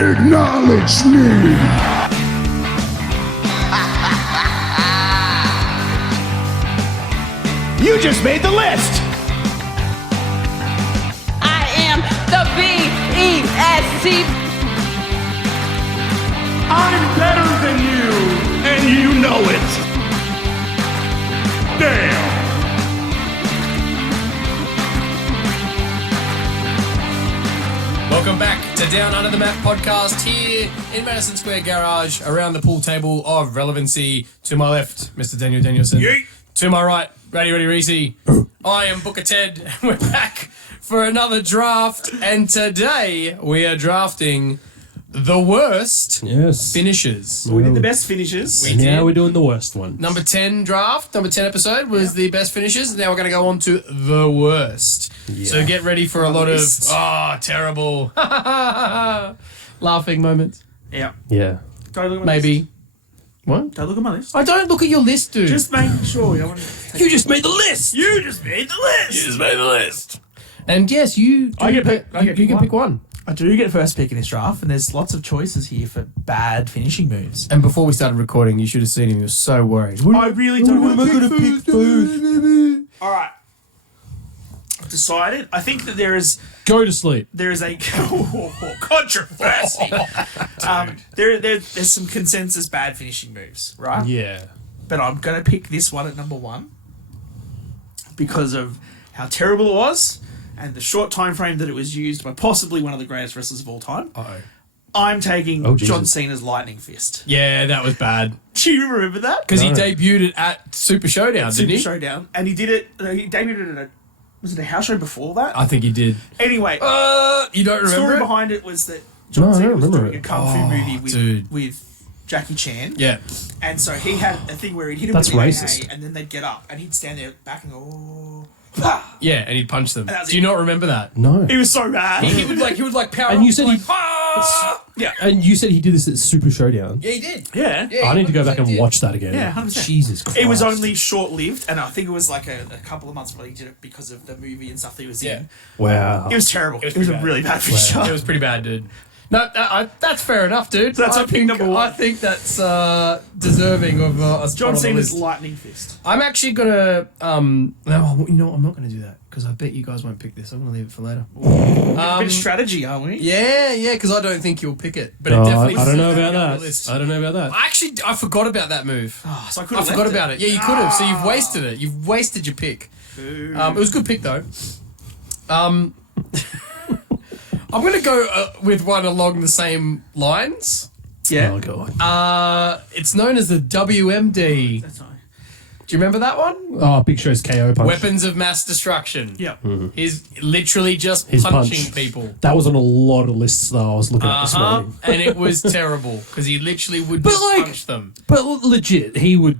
Acknowledge me! You just made the list! I am the B-E-S-T. I'm better than you, and you know it. Damn. Welcome back to Down Under the Map podcast here in Madison Square Garage around the pool table of relevancy. To my left, Mr. Daniel Danielson. Yeet. To my right, Ready Reece. I am Booker Ted, and we're back for another draft. And today we are drafting the worst finishes. We did the best finishes. We did. Now we're doing the worst one. Number 10 draft, number 10 episode was the best finishes. Now we're going to go on to the worst. Yeah. So get ready for a lot List. of, terrible laughing moments. Yeah. Yeah. Don't look at my Maybe. list. What? Don't look at my list. I don't look at your list, dude. Just making sure. You don't want to You just made the list! You just made the list! You just made the list. And yes, you I get pick- I you get can pick pick one. I do get first pick in this draft, and there's lots of choices here for bad finishing moves. And before we started recording, you should have seen him. He was so worried. I really don't want to pick food. All right. I've decided. I think that there is Go to sleep. a controversy. There's some consensus bad finishing moves, right? Yeah. But I'm going to pick this one at number one because of how terrible it was and the short time frame that it was used by possibly one of the greatest wrestlers of all time. Uh-oh. I'm taking Oh, John Jesus. Cena's Lightning Fist. Yeah, that was bad. Do you remember that? Because he No. debuted it at Super Showdown, Super didn't he? Showdown, and he did it. He debuted it at was it a house show before that? I think he did. Anyway, You don't the story remember it? behind it was that No, John I Cena don't was remember doing a it. kung fu movie dude. with Jackie Chan. Yeah. And so he had a thing where he'd hit him That's with the racist. AA, and then they'd get up, and he'd stand there back and go, oh. Yeah, and he'd punch them. And that was Do you it. not remember that? No. He was so bad. He would power And you up, said like, he- "Ah!" yeah. And you said he did this at Super Showdown. Yeah, he did. Yeah. I need to go back and 100% watch that again. Yeah, 100%. Jesus Christ. It was only short-lived, and I think it was like a couple of months before he did it because of the movie and stuff that he was Yeah. in. Wow. It was terrible. It was pretty a bad. really bad finisher. It was pretty bad, dude. No, that's fair enough, dude. So that's I our pick think, number one. I think that's deserving of a spot John on the Cena's list. Lightning Fist. I'm actually gonna no, you know what? I'm not gonna do that because I bet you guys won't pick this. I'm gonna leave it for later. A bit of strategy, aren't we? Yeah, because I don't think you'll pick it. But it Oh, definitely. I don't know definitely about on the that. list. I don't know about that. I forgot about that move. Oh, so I could I have forgot about it. Yeah, you could have. So you've wasted it. You've wasted your pick. It was a good pick though. I'm gonna go with one along the same lines. Yeah. Oh, God. It's known as the WMD. That's fine. Do you remember that one? Oh, Big Show's KO punch. Weapons of mass destruction. Yeah. He's literally just His punching punch. people. That was on a lot of lists that I was looking at this morning. And it was terrible because he literally would But, just like- punch them. But legit, he would,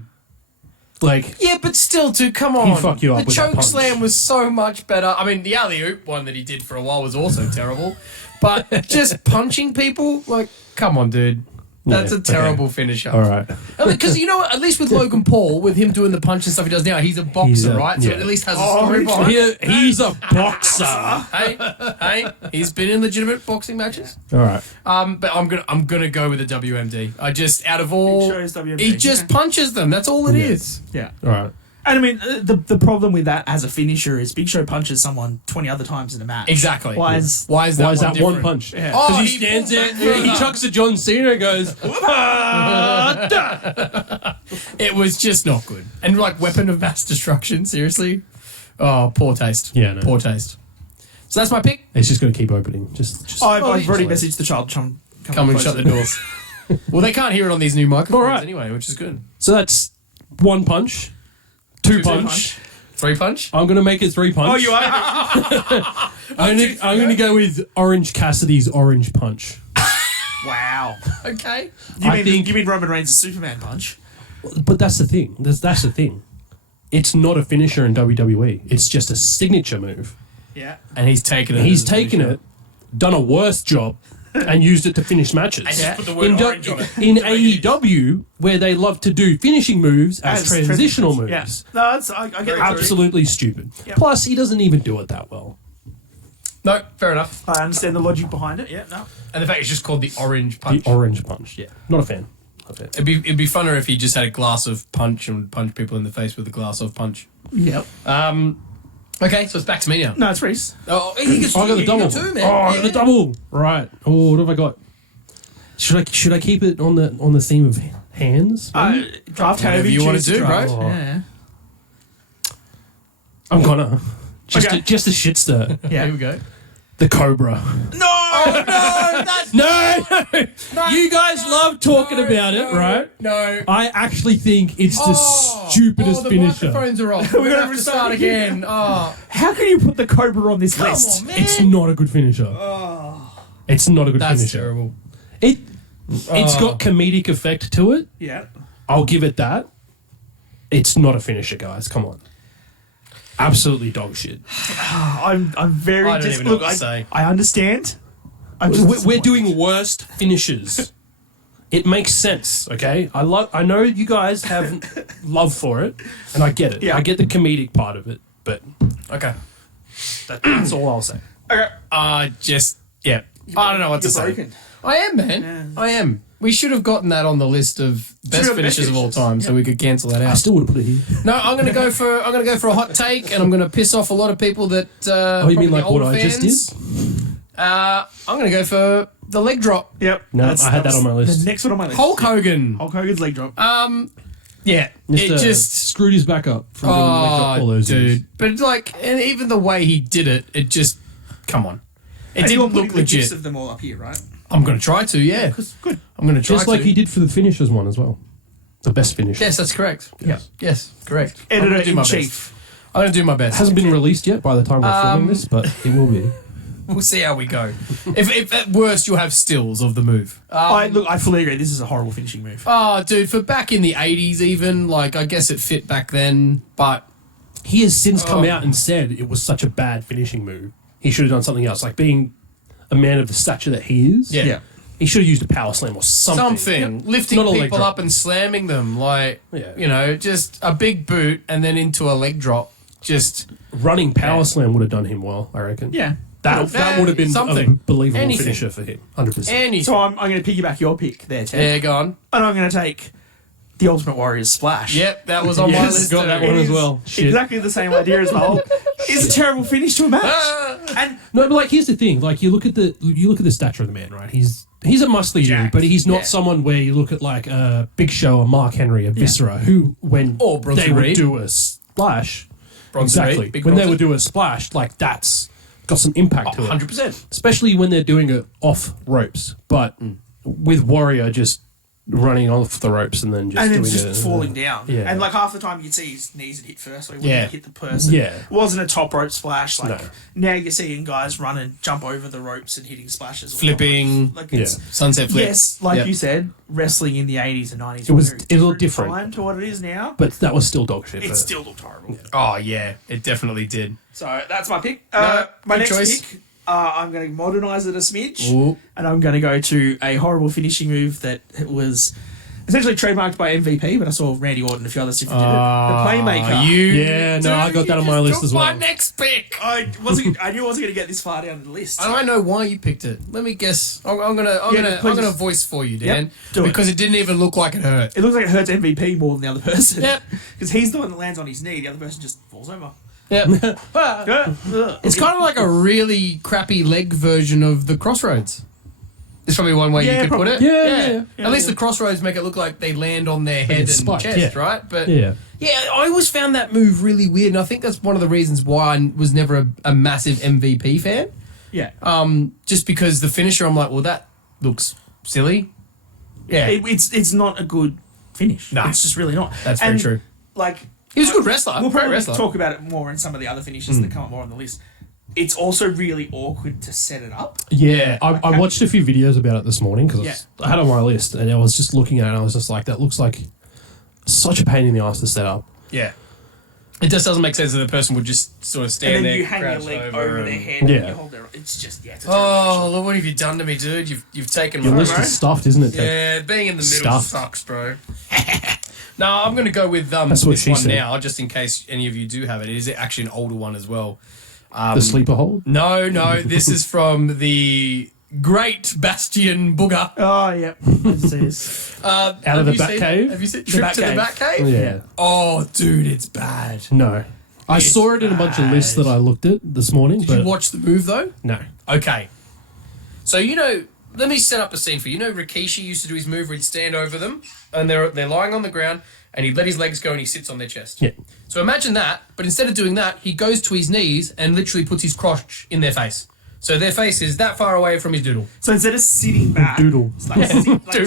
like... Yeah, but still, dude, come on. fuck you up the with that choke punch. slam was so much better. I mean, the alley-oop one that he did for a while was also terrible. But just punching people, like, come on, dude. That's Yeah, a terrible finisher. All right. Because you know what? At least with Logan Paul, with him doing the punch and stuff he does now, he's a boxer, He's a- right? So yeah. it at least has a story behind it. He's a boxer. Hey, he's been in legitimate boxing matches. All right. But I'm gonna go with the WMD. I just out of all, Big Show's WMD. he just punches them. That's all it is. Yeah. All right. And I mean, the problem with that as a finisher is Big Show punches someone 20 other times in a match. Exactly. Why is Why is that Why is that one different? punch? Yeah. Oh, Because he stands there, he chucks at John Cena and goes, It was just not good. And like weapon of mass destruction. Seriously. Oh, poor taste. Yeah, no. Poor taste. So that's my pick. it's just going to keep opening. Just I've Well, already usually. messaged the child. Come Come and shut the doors. Well, they can't hear it on these new microphones All right. anyway, which is good. So that's one punch, two punch. punch. 3 punch. I'm going to make it 3 punch. Oh, you are? I'm going to go with Orange Cassidy's Orange Punch. Wow. Okay. You mean Roman Reigns' Superman punch? But that's the thing. That's the thing. It's not a finisher in WWE. It's just a signature move. Yeah. And he's taken it. He's as a taken finisher. it, done a worse job, and used it to finish matches. And just put the word in orange on it. in AEW, where they love to do finishing moves as transitional moves. Yeah. No, I get it. Absolutely stupid. Yeah. Plus, he doesn't even do it that well. No, fair enough. I understand the logic behind it. Yeah, no. And the fact it's just called the orange punch. The orange punch. Yeah. Not a fan. It'd be funner if he just had a glass of punch and punch people in the face with a glass of punch. Yep. Okay, so it's back to me now. No, it's Reece. Oh, he gets I got the double. two, man. Oh, I got the double. Right. Oh, what have I got? Should I keep it on the theme of hands? Draft Whatever you want to do, bro. Oh. Yeah. I'm gonna. Okay. Just a shit stir. Yeah. Here we go. The Cobra. No! No! You guys love talking about it, right? No. I actually think it's the stupidest the finisher. microphones are off. We're going to have to start again. Oh. How can you put the Cobra on this list? on, man. It's not a good finisher. It's not a good That's finisher. terrible. It's got comedic effect to it. Yeah. I'll give it that. It's not a finisher, guys. Come on. Absolutely dog shit. I'm very I don't even know what to say. I understand. I'm just We're doing worst finishes. It makes sense, okay? I know you guys have love for it, and I get it. Yeah. I get the comedic part of it, but Okay. that's all I'll say. Okay. I don't know what to You're say. broken. I am, man. Yeah. I am. We should have gotten that on the list of best have finishes of all finishes. time, so we could cancel that I out. still would have put it here. No, I'm gonna go for a hot take, and I'm gonna piss off a lot of people that. Oh, you mean probably like what older I just fans. did? I'm gonna go for the leg drop. Yep. No, I had that on my list. The next one on my list. Hulk Hogan. Hulk Hogan's leg drop. Yeah, Mr. it just. screwed his back up from doing leg drop all Oh, those years. dude! But like, and even the way he did it, it just. Come on, it And you're didn't look putting the gifs legit. of them all up here, right? I'm gonna try to. Yeah, Good. I'm gonna try Just to. like he did for the finishers one as well. The best finisher. Yes, that's correct. Yeah. Yes, correct. I'm gonna Editor do in my chief. best. I'm gonna do my best. Hasn't been released yet by the time we're filming this, but it will be. We'll see how we go. if at worst you'll have stills of the move. I fully agree. This is a horrible finishing move. Oh, dude, for back in the 80s even, like, I guess it fit back then, but He has since come out and said it was such a bad finishing move. He should have done something else. Like being a man of the stature that he is. yeah. He should have used a power slam or something. Lifting Not a leg people drop. up and slamming them, like, Yeah. you know, just a big boot and then into a leg drop. Just Running power slam would have done him well, I reckon. Yeah. That would have been something. a believable Anything. finisher for him. 100%. anything. So I'm going to piggyback your pick there, Ted. Yeah, go on. And I'm going to take the Ultimate Warrior's Splash. Yep, that was on my Yes, list. got that too. one It as is well. Shit. Exactly the same idea as the Hulk. It's a terrible finish to a match. And No, but like here's the thing. Like you look at the stature of the man, right? He's a muscly dude, Jacked. but he's not Yeah. someone where you look at like Big Show or Mark Henry or Viscera, who when Or Bronson they would Reed. do a splash, Bronson exactly. Reed, big when they Bronson. would do a splash, like that's got some impact to it. 100%. Especially when they're doing it off ropes. But with Warrior just running off the ropes and then just and doing it's it. just falling down. Yeah. And like half the time you'd see his knees would hit first, so he wouldn't Yeah. hit the person. Yeah. It wasn't a top rope splash. Like No. now you're seeing guys run and jump over the ropes and hitting splashes. Flipping. Like Yeah. it's, Sunset flip. yes, like Yep. you said, wrestling in the 80s and 90s It was very a little different. time to what it is now. But that was still dog shit. It but- still looked horrible. Oh, yeah, it definitely did. So that's my pick. No, My good next choice. pick, I'm going to modernise it a smidge. Ooh. And I'm going to go to a horrible finishing move that was essentially trademarked by MVP, but I saw Randy Orton and a few others different did it. The Playmaker. Yeah, no, I got that on my list as well. My next pick. I knew I wasn't going to get this far down the list. I don't know why you picked it. Let me guess. I'm please. gonna voice for you, Dan, do it. because it didn't even look like it hurt. It looks like it hurts MVP more than the other person. Yep. Because he's the one that lands on his knee, the other person just falls over. Yeah, it's kind of like a really crappy leg version of the Crossroads. It's probably one way Yeah, you could probably. put it. Yeah. At least the Crossroads make it look like they land on their head and spiked, chest, yeah. right? But Yeah. I always found that move really weird, and I think that's one of the reasons why I was never a massive MVP fan. Yeah. Just because the finisher, I'm like, well, that looks silly. Yeah, It's not a good finish. No. It's just really not. that's very And, true. Like, He was a good wrestler. we'll Great probably wrestler. talk about it more in some of the other finishes that come up more on the list. It's also really awkward to set it up. Yeah, I watched a few videos about it this morning because Yeah. I had it on my list and I was just looking at it and I was just like, that looks like such a pain in the ass to set up. Yeah. It just doesn't make sense that the person would just sort of stand And then there, you hang your crouched leg over over and- their head and Yeah. you hold their... It's just, it's a terrible Oh, finish. look, what have you done to me, dude? You've taken Your my list is stuffed, isn't it? Ted? Yeah, being in the middle Stuffed. sucks, bro. No, I'm going to go with That's what this she one said. now, just in case any of you do have it. It is actually an older one as well. The sleeper hold. No, this is from the great Bastion Booger. Oh, yep. This is. Out of the Batcave? Have you seen Trip to the Batcave? Yeah. Oh, dude, it's bad. No. I saw it in a bunch of lists that I looked at this morning. Did you watch the move, though? No. Okay. So, let me set up a scene for you. Rikishi used to do his move where he'd stand over them, and they're lying on the ground, and he'd let his legs go and he sits on their chest. Yeah. So imagine that, but instead of doing that, he goes to his knees and literally puts his crotch in their face. So their face is that far away from his doodle. So instead of sitting back, Doodle. it's like,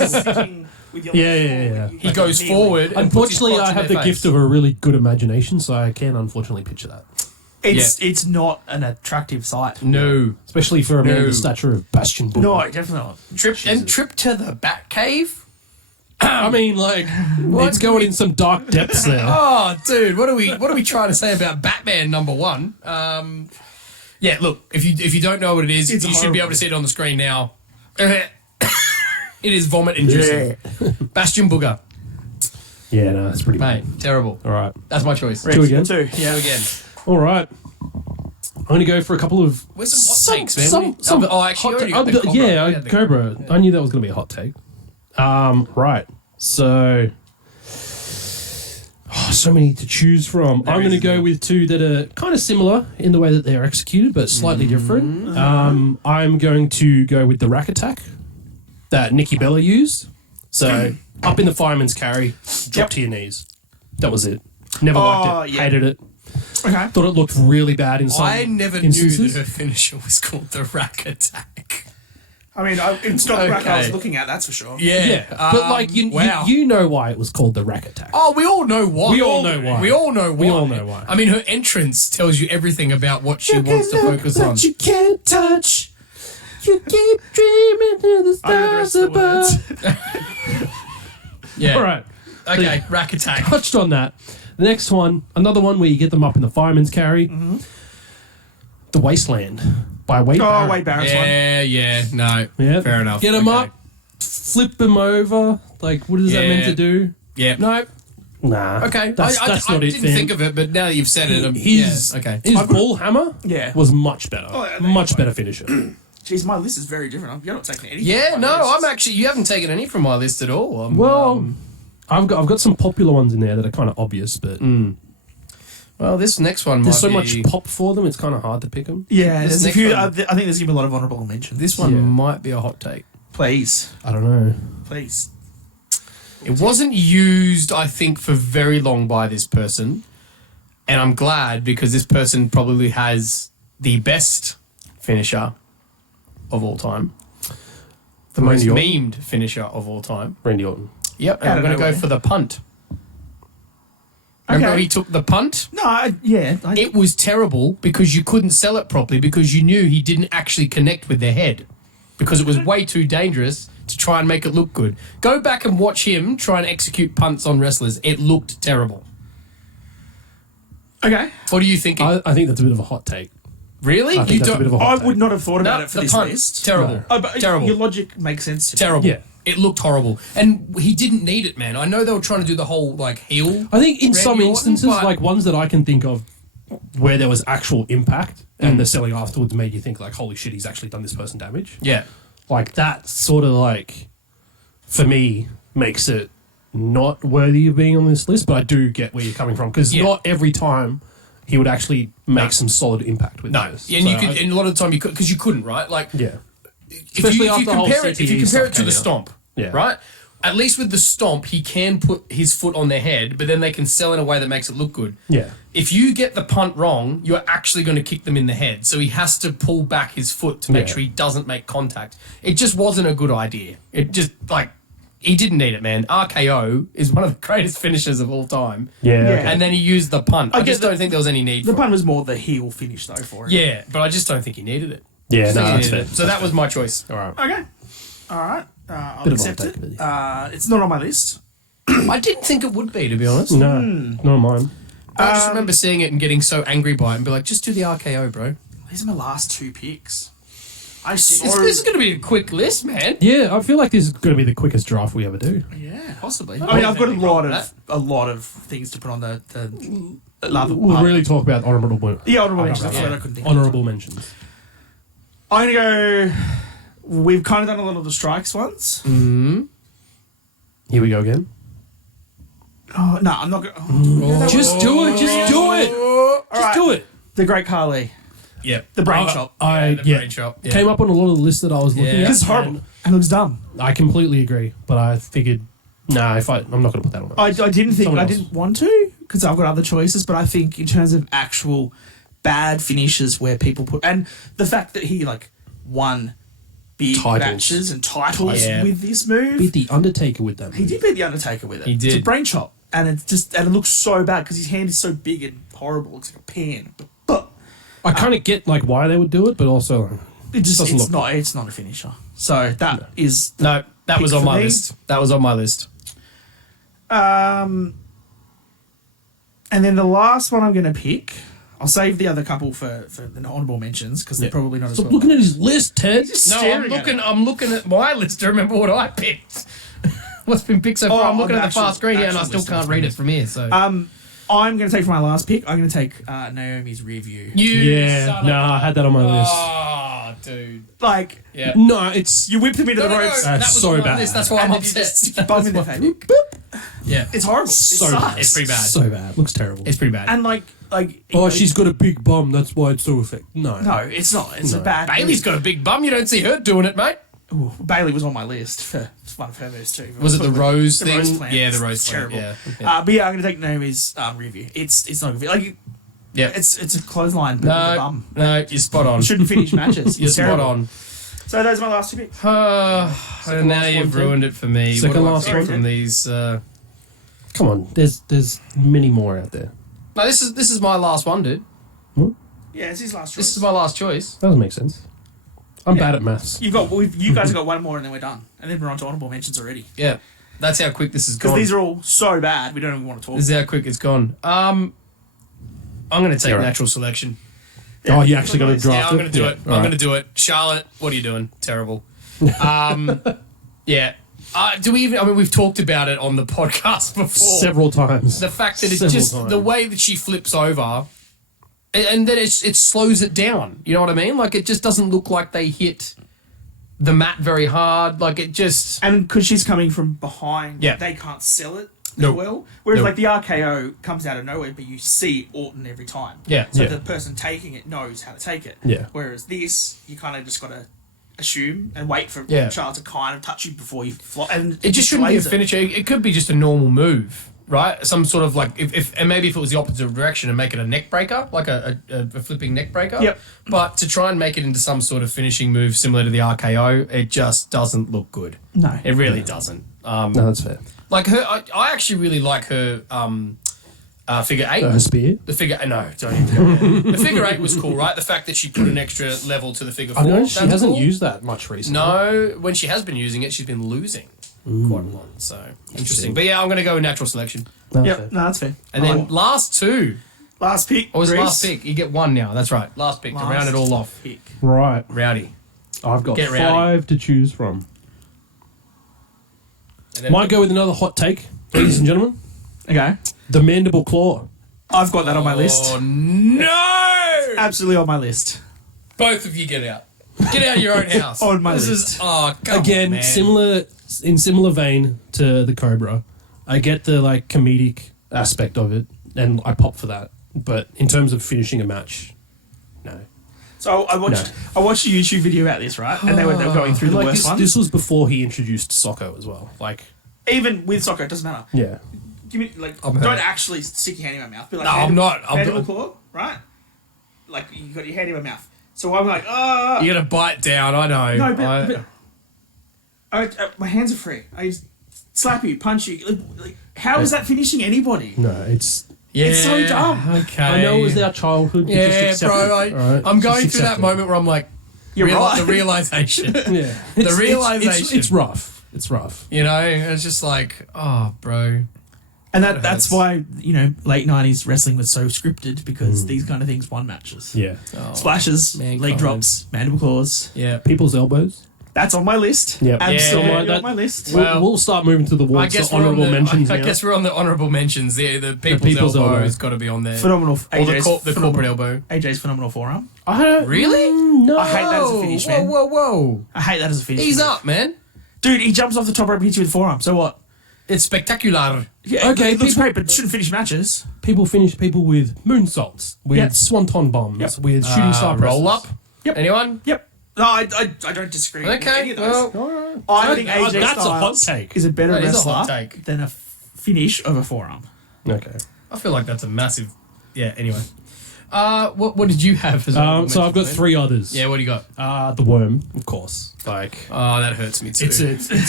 sitting with your Yeah. He goes forward. And puts his Unfortunately, crotch I in have their the face. gift of a really good imagination, so I can unfortunately picture that. It's not an attractive sight. No. Especially for a man No. of the stature of Bastion Booger. No, definitely not. Trip to the Batcave? I mean, like, it's going in some dark depths there. Oh, dude, what are we trying to say about Batman #1? Yeah, look, if you don't know what it is, It's you should be able to see it on the screen now. It is vomit inducing. Bastion Booger. Yeah, no, that's pretty Mate, bad. terrible. All right. That's my choice. Two again? Two. Yeah. Go again. All right. I'm going to go for a couple of... Where's some hot takes, man? Actually, you already got the Cobra. Yeah, You had the Cobra. I knew that was going to be a hot take. Right. So... so many to choose from. I'm going to go with two that are kind of similar in the way that they're executed, but slightly different. I'm going to go with the rack attack that Nikki Bella used. So, up in the fireman's carry, drop to your knees. That was it. Never liked it. yeah. Hated it. Okay. Thought it looked really bad in some I never instances. knew that her finisher was called the rack attack. I mean, it's not the rack I was Okay. looking at, that's for sure. Yeah, but like wow. you know why it was called the rack attack. Oh, we all know why. We all know why. We all know why. We all know why. I mean, her entrance tells you everything about what she wants to focus on. You can't touch. You keep dreaming to the I know the rest stars of the above. words. Yeah. All right, Okay, rack attack. touched on that. The next one, another one where you get them up in the fireman's carry. The Wasteland by Wade Barrett. Wade Barrett's one. Yeah, no. Yeah, Fair enough. Get them Okay. up, flip them over. Like, what is that meant Yeah. to do? Yeah. No. Nah. Okay. That's I not it, didn't fam. think of it, but now that you've said it, His, okay. his bull hammer Yeah. was much better. Oh, yeah, much better finisher. Jeez, my list is very different. You're not taking anything. Yeah, off my no, list. I'm actually. You haven't taken any from my list at all. Well, I've got some popular ones in there that are kind of obvious, but well, this next one. there's so might much be, pop for them. It's kind of hard to pick them. Yeah, This there's a next few. one. I think there's going to be a lot of honourable mentions. This one Yeah. might be a hot take. Please. I don't know. Please. It wasn't used, I think, for very long by this person, and I'm glad because this person probably has the best finisher of all time, the most Randy Orton. memed finisher of all time. Randy Orton. Yep, and Out I'm of going to go nowhere. for the punt. Remember Okay. he took the punt? No, yeah. It was terrible because you couldn't sell it properly because you knew he didn't actually connect with their head because it was way too dangerous to try and make it look good. Go back and watch him try and execute punts on wrestlers. It looked terrible. Okay. What are you thinking? I think that's a bit of a hot take. Really? I think that's a bit of a I hot take. would not have thought about No, it for the this punt. list. Terrible. No. Oh, but Terrible. Your logic makes sense to me. Terrible. Yeah. It looked horrible. And he didn't need it, man. I know they were trying to do the whole, like, heel. I think in Randy some Orton, instances, but- like ones that I can think of where there was actual impact and the selling afterwards made you think like, holy shit, he's actually done this person damage. Yeah. Like that sort of like, for me, makes it not worthy of being on this list, but I do get where you're coming from because Yeah. not every time he would actually make some solid impact with No. this. And So you could, I- and a lot of the time you could, because you couldn't, right? Like, yeah. if Especially you after the whole compare it, if you CTE compare it stuff to the came out. stomp, Yeah. right? At least with the stomp, he can put his foot on their head, but then they can sell in a way that makes it look good. Yeah. If you get the punt wrong, you're actually going to kick them in the head. So he has to pull back his foot to make Yeah. sure he doesn't make contact. It just wasn't a good idea. It just, like, he didn't need it, man. RKO is one of the greatest finishers of all time. Yeah. Yeah. okay. And then he used the punt. I get just the- don't think there was any need The for pun was more the heel finish, though, for it. it. Yeah, but I just don't think he needed it. Yeah, I no, think he that's needed fair. it. So that was my choice. All right. Okay. All right. I'll Bit of accept a it. hot take, It's not on my list. I didn't think it would be, to be honest. No, not mine. I just remember seeing it and getting so angry by it and be like, just do the RKO, bro. These are my last two picks. I This saw. is going to be a quick list, man. Yeah, I feel like this is going to be the quickest draft we ever do. Yeah. Possibly. I mean, I've got Nothing wrong with a lot of things to put on the We'll really talk about honourable mentions. The honourable mentions. That's what I couldn't think. Honourable mentions. I'm gonna go. We've kind of done a lot of the strikes ones. Here we go again. Oh no, I'm not going. Just do it. Just do it. Just do it. The Great Carly. Yep. The brain chop. The brain chop. Yeah. Came up on a lot of the lists that I was looking at. It's horrible. And it looks dumb. I completely agree, but I figured, I'm not going to put that on. I didn't think, Someone I else. didn't want to because I've got other choices, but I think in terms of actual bad finishes where people put, and the fact that he like won big Titles. matches and titles Yeah. with this move. Beat the Undertaker with that. He did beat the Undertaker with it. He It's a did. brain chop, and it looks so bad because his hand is so big and horrible. It looks like a pan. But I kind of get like why they would do it, but also doesn't look it's not a finisher. So that is No, that was pick on for my me. list. That was on my list. And then the last one I'm going to pick, I'll save the other couple for the honourable mentions because they're probably not as Stop well. looking at his list, Ted. Just No, staring at it. I'm looking at my list to remember what I picked. What's been picked so far? I'm on looking the at the actual- fast screen here and I actual still list, can't read it from here. So I'm going to take for my last pick. I'm going to take Naomi's review. Yeah, I had that on my list. Oh, dude. Like Yeah. No, it's you whipped him into No, the no, no, ropes, that That's was so on my bad. list. That's why I'm and then you upset. just stick your bum in the face. Yeah, It's horrible. so it bad. sucks. It's pretty bad. so bad. Looks terrible. It's pretty bad. And like Oh, she's got a big bum. That's why it's so effective. No, no, it's not. It's a No. bad. Bailey's got a big bum. You don't see her doing it, mate. Ooh, Bailey was on my list for one of her moves too. Was it the rose The thing? rose plant. Yeah, the rose It's plant. terrible. Yeah. But yeah, I'm going to take Naomi's review. It's not a good like Yeah. it's a clothesline but with a No, bum. no, you're spot on. You shouldn't finish matches. You're It's spot terrible. on. So those are my last two picks. Second Now last you've one, ruined it for me. Second What do I last pick one. from these. Come on. There's many more out there. No, this is my last one, dude. Yeah, it's his last choice. This is my last choice. That doesn't make sense. I'm bad at maths. You guys have got one more and then we're done. And then we're on to honourable mentions already. Yeah, that's how quick this is Because gone. these are all so bad we don't even want to talk This is how quick it's gone. I'm going to take You're right. natural selection. Oh, you actually got to draft Yeah, I'm going to do it. All I'm right. going to do it. Charlotte, what are you doing? Terrible. Yeah. Do we even? I mean, we've talked about it on the podcast before. Several times. The fact that it Several just times. the way that she flips over, and then it slows it down. You know what I mean? Like it just doesn't look like they hit the mat very hard. Like it just. And because she's coming from behind, Yeah. they can't sell it Nope. as well. Whereas Nope. like the RKO comes out of nowhere, but you see Orton every time. Yeah. So Yeah. the person taking it knows how to take it. Yeah. Whereas this, you kind of just got to assume and wait for Yeah. Charlotte to kind of touch you before you fly. And It just shouldn't be a delays it. finisher. It could be just a normal move, right? Some sort of like if and maybe if it was the opposite direction and make it a neck breaker, like a flipping neck breaker. Yep. But to try and make it into some sort of finishing move similar to the RKO, it just doesn't look good. No. It really doesn't. No, that's fair. Like her, I actually really like her figure eight. Her spear. The figure, no, don't even go there. The figure eight was cool, right? The fact that she put an extra level to the figure I four. know she that's hasn't cool. used that much recently. No, when she has been using it, she's been losing quite a lot. So interesting. But yeah, I'm going to go with natural selection. That's Yep. fair. No, that's fair. And then last two. last pick. What was the Reece. last pick? You get one now. That's right. Last pick to round it all off. Pick. Right. Rowdy. I've got Get 5 rowdy. to choose from. And then Might go with another hot take, ladies and gentlemen. Okay. The mandible claw. I've got that on my list. Oh no! Absolutely on my list. Both of you get out. Get out of your own house. On my this list. is come Again, on, man. similar vein to the Cobra. I get the like comedic aspect of it, and I pop for that. But in terms of finishing a match, no. So I watched a YouTube video about this, right? And they were going through the Like worst ones. this was before he introduced Socko as well. Like, Even with soccer, it doesn't matter. yeah. Give me like I'm don't hurt. actually stick your hand in my mouth. Be like, No, I'm not. I'm mandible not. claw, right? Like you got your hand in my mouth. So I'm like, oh. You gotta bite down. I know. No, but my hands are free. I just slap you, punch you. Like, how is that finishing anybody? No, it's. yeah, it's so dumb. Okay. I know it was our childhood. but Yeah, just accept bro. it, alright? I'm Just going through accept that it. moment where I'm like, You're right. the realization. Yeah. The realization. It's rough. It's rough. You know, it's just like, oh, bro. And That that's hurts. why, late 90s wrestling was so scripted because these kind of things won matches. Yeah. Oh, Splashes, mankind. leg drops, mandible claws. Yeah. People's elbows. That's on my list. Yep. Absolutely Yeah. on my list. Well, We'll start moving to the I wards, guess the we're on honourable the, mentions I now. guess we're on the honourable mentions. The people's elbow has got to be on there. Phenomenal. Or the, AJ's the corporate elbow. AJ's phenomenal forearm. I don't Really? No. I hate that as a finish, man. Whoa. I hate that as a finish. Ease move. up, man. Dude, he jumps off the top rope and hits you with forearm. So what? It's spectacular. Yeah, Okay, it looks people- great, but it shouldn't finish matches. People finish people with moonsaults, with Yep. swanton bombs, Yep. with shooting star presses. Roll up. Yep. Anyone? Yep. No, I don't disagree with any Okay. of those. Well, I think AJ that's a hot Styles take. is a better That is a wrestler hot take. than a finish of a forearm. Okay. I feel like that's a massive. Yeah. Anyway. What did you have? As honourable So I've got mentions, 3 others. man? Yeah. What do you got? The worm, of course. Like Oh, that hurts me too. it's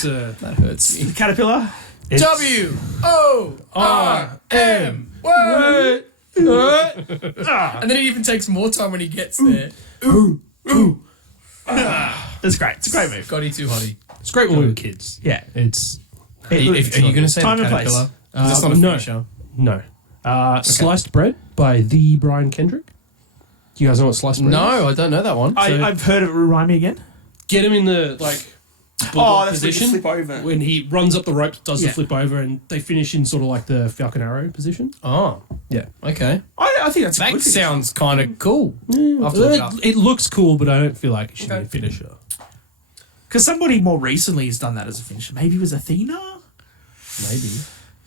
a that hurts me. The caterpillar. WORM. Word. And then it even takes more time when he gets there. That's great. It's a great move. Scotty too hotty. it's great when we were kids. Yeah. It's Are you going to say Time the and place. caterpillar? That's not a no. finisher. no. Sliced bread by the Brian Kendrick. Do you guys know what sliced bread is? No, I don't know that one. I've heard of it. Remind me again. Get him in the Oh, that's when you position flip over. when he runs up the rope, does Yeah. the flip over, and they finish in sort of like the Falcon Arrow position. Oh, Yeah. okay. I think that's a That good finish. sounds kind of cool. I'll have to look it up. It looks cool, but I don't feel like it should be a Okay. finisher. Because somebody more recently has done that as a finisher. Maybe it was Athena. Maybe.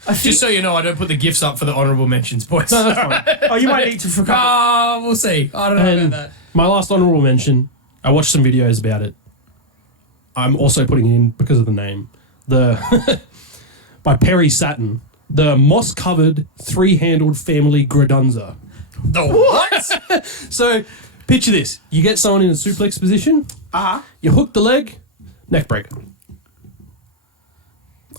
I think. Just so you know, I don't put the gifts up for the honourable mentions, boys. No, that's fine. Oh, you might need to for a couple. Ah, we'll see. I don't know And about that. my last honourable mention, I watched some videos about it. I'm also putting it in because of the name. The by Perry Saturn, the moss-covered, 3-handled family Gradunza. The what? So, picture this. You get someone in a suplex position, you hook the leg, neck breaker.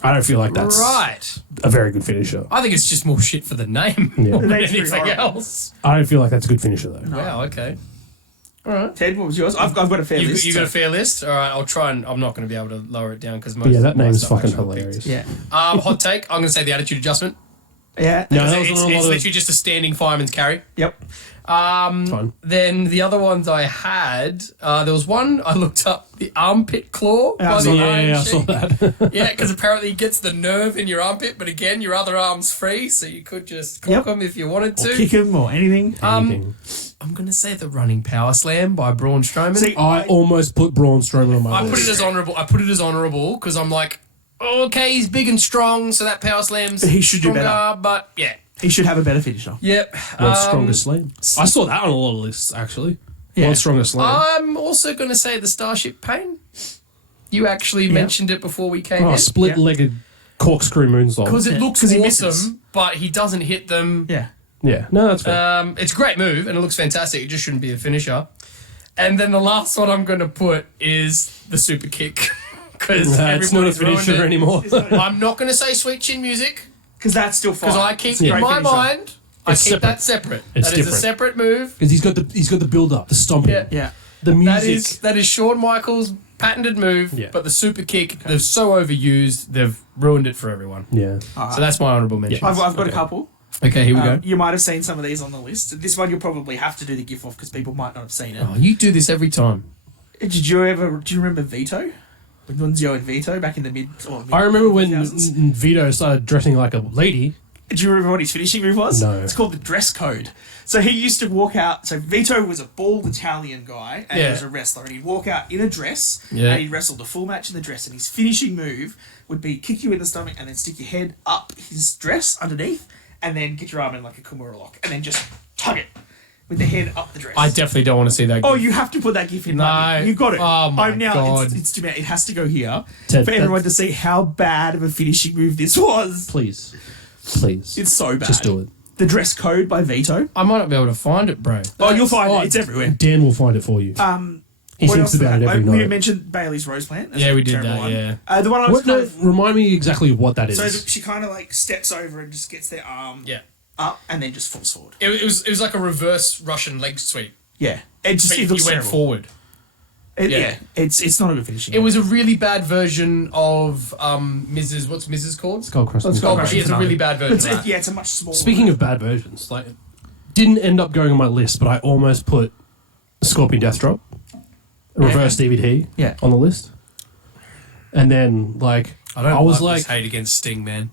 I don't feel like that's Right. a very good finisher. I think it's just more shit for the name Yeah. more than name's pretty anything horrible. else. I don't feel like that's a good finisher, though. Wow, okay. All right. Ted, what was yours? I've got a fair list. You got a so- fair list? All right, I'll try and I'm not going to be able to lower it down because most Yeah, that of my name's stuff fucking actually got picked. hilarious. Yeah. Hot take, I'm going to say the attitude adjustment. Yeah. No, It's, that was it's, on a lot it's of... literally just a standing fireman's carry. Yep. Fine. Then the other ones I had, there was one I looked up, the armpit claw by the Iron Yeah, I saw Sheik. that. Yeah, because apparently it gets the nerve in your armpit, but again, your other arm's free, so you could just cock Yep. them if you wanted Or to. kick him or anything. Anything. I'm going to say the running power slam by Braun Strowman. See, I almost put Braun Strowman on my I list. put it as honourable. I put it as honourable because I'm like, okay, he's big and strong, so that power slam's But he should do stronger, better. but yeah. He should have a better finisher. Yep. World's strongest slam. I saw that on a lot of lists, actually. Yeah. World's strongest slam. I'm also going to say the Starship Pain. You actually mentioned it before we came Oh, in. split-legged corkscrew moonsault. Because it looks 'Cause he awesome, misses. but he doesn't hit them. Yeah. Yeah, no, that's fair. It's a great move and it looks fantastic. It just shouldn't be a finisher. And then the last one I'm going to put is the super kick. Because It's not a finisher anymore. I'm not going to say sweet chin music Because that's still fine. because I keep It's a in great my finisher. mind. I It's keep separate. that separate. It's That is a different. separate move. Because he's got the build-up, the stomping, Yeah. Yeah. the music. That is Shawn Michaels' patented move. Yeah. But the super kick, they're so overused, they've ruined it for everyone. Yeah. So that's my honourable mention. I've got a couple. Okay, here we go. You might have seen some of these on the list. This one you'll probably have to do the gif off because people might not have seen it. Oh, you do this every time. Do you remember Vito? With Nunzio and Vito back in the mid I remember when 2000s? Vito started dressing like a lady. Do you remember what his finishing move was? No. It's called the dress code. So he used to walk out. So Vito was a bald Italian guy and he Yeah. was a wrestler. And he'd walk out in a dress Yeah. and he'd wrestle the full match in the dress. And his finishing move would be kick you in the stomach and then stick your head up his dress underneath and then get your arm in like a Kimura lock and then just tug it with the head up the dress. I definitely don't want to see that. Oh, gif. you have to put that gif in. No. buddy. You got it. Oh my I'm now, God. It's too bad. It has to go here Ted, for everyone to see how bad of a finishing move this was. Please. It's so bad. Just do it. The dress code by Vito. I might not be able to find it, bro. Oh, you'll find Oh, it. It's everywhere. Dan will find it for you. He What thinks else about it did I- every We night. mentioned Bailey's Rose Plant. That's Yeah, a we did terrible that, one. yeah. The one I was What, no, remind me exactly of what that is. So she kind of like steps over and just gets their arm Yeah. up and then just falls forward. It was like a reverse Russian leg sweep. Yeah. It just But it you looks went terrible. forward. Yeah. Yeah. It's not a good finishing. It was a really bad version of Mrs. What's Mrs. called? Skull Crushing. Skull Oh, Crushing. it's a really bad version. It's, of that. yeah, it's a much smaller. Speaking of bad versions, like, didn't end up going on my list, but I almost put Scorpion Death Drop, Reverse DVD Yeah. on the list. And then, like, I was like like, this hate against Sting, man.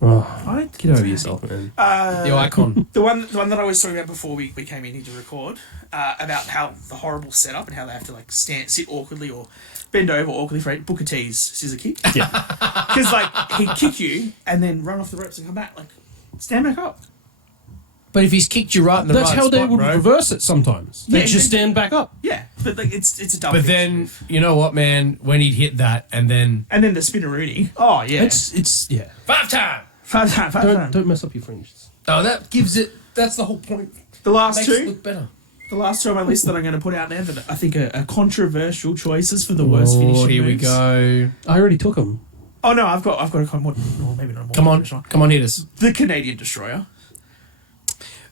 oh, get over yourself, man. The icon. The one that I was talking about before we came in here to record, about how the horrible setup and how they have to like sit awkwardly or bend over awkwardly for Booker T's scissor kick. Yeah. Because like he'd kick you and then run off the ropes and come back, like stand back up. But if he's kicked you right in the That's right how they spot, would bro. reverse it sometimes. They Yeah, just stand back up. Yeah, but like it's a dumb. But finish then, move. you know what, man? When he'd hit that and then... And then the spinneroonie. Oh yeah, It's yeah. 5 time! five time. Don't mess up your fringes. Oh, that gives it... That's the whole point. The last Makes it two. look better. The last two on my list that I'm going to put out there that I think are controversial choices for the worst finishing here we moves. go. I already took them. Oh no, I've got a more, or maybe not a more. Come on. controversial one. Come on, hit us. The Canadian Destroyer.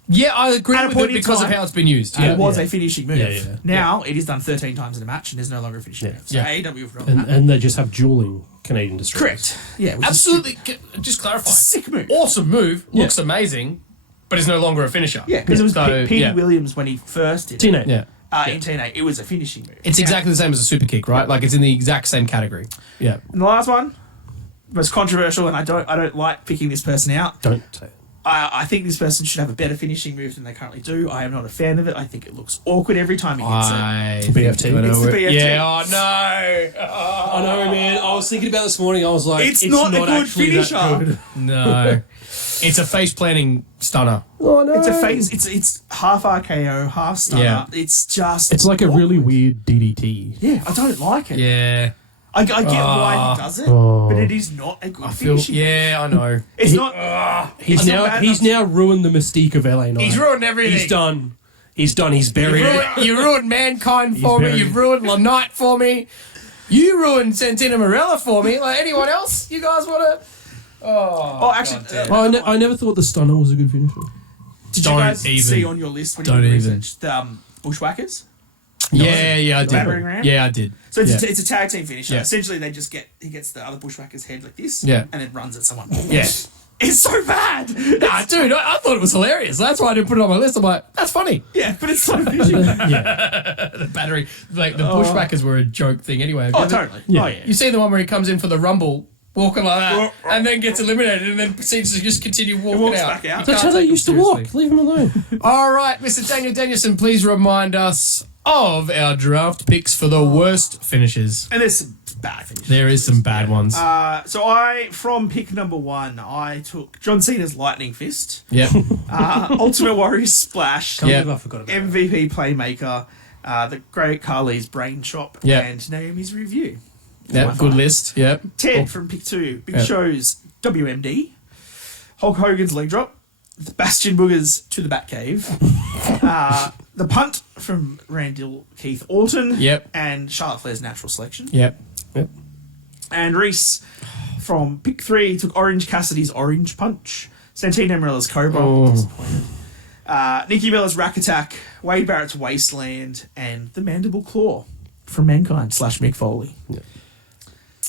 Yeah, I agree At a with point it in because time, of how it's been used. It Yeah. was a finishing move. Yeah. Now it is done 13 times in a match and there's no longer a finishing move. So Yeah. AEW have forgotten that. And they just have dueling Canadian destroyers. Correct. Yeah, which is Absolutely. Just clarify. sick move. Awesome move. Looks amazing, but is no longer a finisher. Yeah, because it was So, Petey yeah. Williams when he first did Teenage. Yeah. it. In TNA, it was a finishing move. It's exactly the same as a super kick, right? Like it's in the exact same category. Yeah. And the last one, most controversial, and I don't like picking this person out. Don't say it. I think this person should have a better finishing move than they currently do. I am not a fan of it. I think it looks awkward every time he hits it. BFT. I know It's the it. BFT. Yeah, oh no. I know, man. I was thinking about this morning. I was like, It's not a good actually that finisher. good. No. It's a face planting stunner. Oh no. It's a phase. It's half RKO, half stunner. Yeah. It's just. It's like a really awkward. weird DDT. Yeah, I don't like it. Yeah. I get why he does it, Oh. but it is not a good I feel finishing. yeah, I know. It's He- not. He's It's not now bad he's enough. now ruined the mystique of LA Knight. He's ruined everything. He's done. He's done. He's buried it. You ruined Mankind for me. buried. You've ruined LaKnight for me. You ruined Santino Marella for me. Like anyone else? You guys want to? Oh, actually, I never thought the stunner was a good finisher. did you Don't guys even. see on your list when you Don't did even. research the Bushwhackers? Yeah, I did. Battering ram? Yeah, I did. So it's a tag team finisher. Yeah. Essentially, he gets the other Bushwhacker's head like this, Yeah. and then runs at someone. Yeah. It's so bad. Nah, dude, I thought it was hilarious. That's why I didn't put it on my list. I'm like, that's funny. Yeah, but it's so finishing. The battery, like the Bushwhackers were a joke thing anyway. Oh, totally. Yeah. Oh, yeah. You see the one where he comes in for the Rumble, walking like that, and then gets eliminated, and then proceeds to just continue walking walks out. back out. You That's can't how they take him used to seriously. walk. Leave him alone. All right, Mr. Daniel Danielson, please remind us of our draft picks for the worst finishes. And there's some bad finishes. There is some bad ones. So from pick number 1, I took John Cena's Lightning Fist, Yep. Ultimate Warrior Splash, Yep. I forgot about MVP Playmaker, the Great Khali's Brain Chop, Yep. and Naomi's Review. Yep. Good list. Yep. Ted from pick 2, Big Yep. Show's WMD, Hulk Hogan's Leg Drop, the Bastion Boogers to the Batcave, the Punt from Randall Keith Orton, Yep. and Charlotte Flair's Natural Selection. Yep. And Reece from pick 3 took Orange Cassidy's Orange Punch, Santino Marella's Cobra, Oh. disappointed. Nikki Bella's Rack Attack, Wade Barrett's Wasteland, and the Mandible Claw from Mankind / Mick Foley.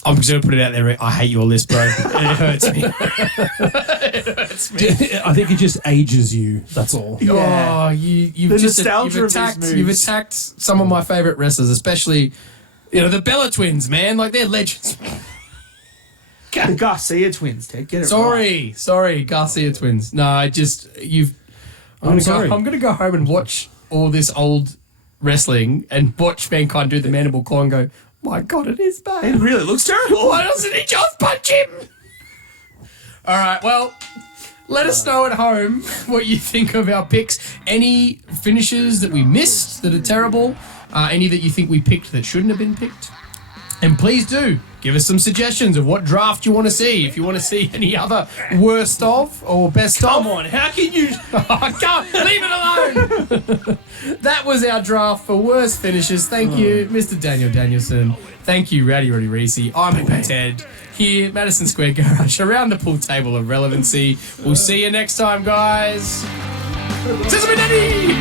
I'm just going to put it out there. I hate your list, bro. It hurts me. I think it just ages you. That's all. Yeah. Oh, you've The just nostalgia of these moves. you've attacked some of my favorite wrestlers, especially the Bella twins, man. Like they're legends. The Garcia twins, Ted. Get it right. Sorry, Garcia twins. No, I'm sorry. gonna go home and watch all this old wrestling and watch Mankind do the Mandible Claw and go, my God, it is bad. It really looks terrible. Why doesn't he just punch him? All right, well, let us know at home what you think of our picks. Any finishes that we missed that are terrible, any that you think we picked that shouldn't have been picked. And please do give us some suggestions of what draft you want to see. If you want to see any other worst of or best of. Come on, how can you... Come, leave it alone. That was our draft for worst finishes. Thank you, Mr. Daniel Danielson. Thank you, Rowdy Reece. I'm Big Ted here, Madison Square Garage, around the pool table of relevancy. We'll see you next time, guys. Sesame Daddy!